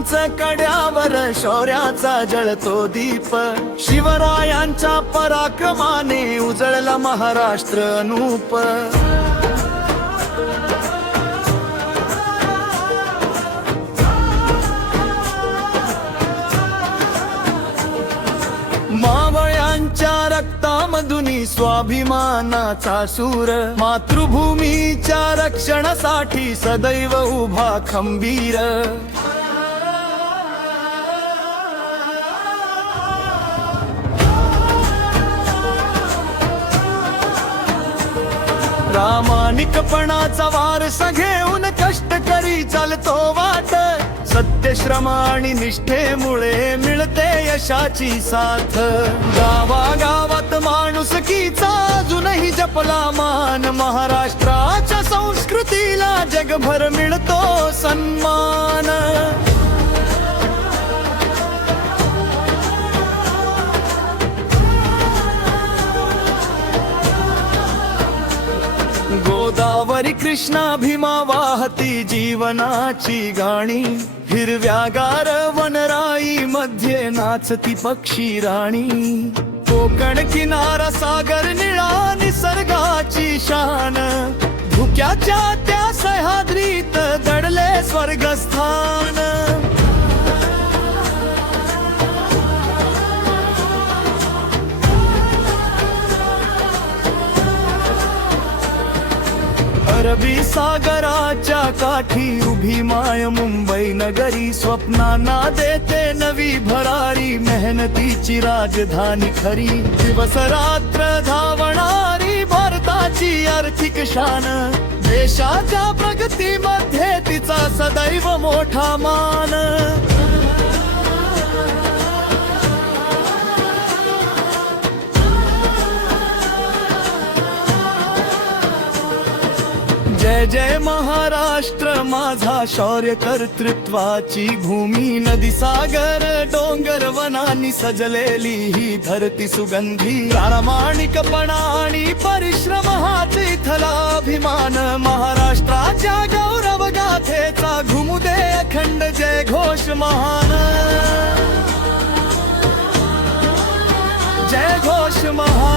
उंच कड्यावर शौर्याचा जळतो दीप, शिवरायांच्या पराक्रमाने उजळला महाराष्ट्र अनूप. मावळ्यांच्या रक्तामधुनी स्वाभिमानाचा सूर, मातृभूमीच्या रक्षणासाठी सदैव उभा खंबीर. प्रामाणिकपणाचा वारसा घेऊन कष्टकरी चालतो वाट, सत्यश्रम आणि निष्ठेमुळे मिळते यशाची साथ. गावागावात माणुसकीचा अजूनही जपला मान, महाराष्ट्राच्या संस्कृतीला जगभर मिळतो सन्मान. गोदावरी कृष्णा भीमा वाहती जीवनाची गाणी, हिरव्यागार वनराई मध्ये नाचती पक्षी राणी. कोकण किनारा सागर निळा निसर्गाची शान, धुक्याच्या त्या सह्याद्रीत दडले स्वर्गस्थान. अरबी सागराच्या काठी उभी माय मुंबई नगरी, स्वप्नांना देते नवी भरारी, मेहनतीची राजधानी खरी. दिवस रात्र धावणारी भारताची आर्थिक शान, देशाच्या प्रगतीमध्ये तिचा सदैव मोठा मान. जय जय महाराष्ट्र माझा शौर्य कर्तृत्वाची भूमी, नदी सागर डोंगर वनांनी सजलेली ही धरती सुगंधी. प्रामाणिकपणा आणि परिश्रम हाच इथला अभिमान, महाराष्ट्राच्या गौरव गाथेचा घुमू दे अखंड जय घोष महान. जय घोष महान.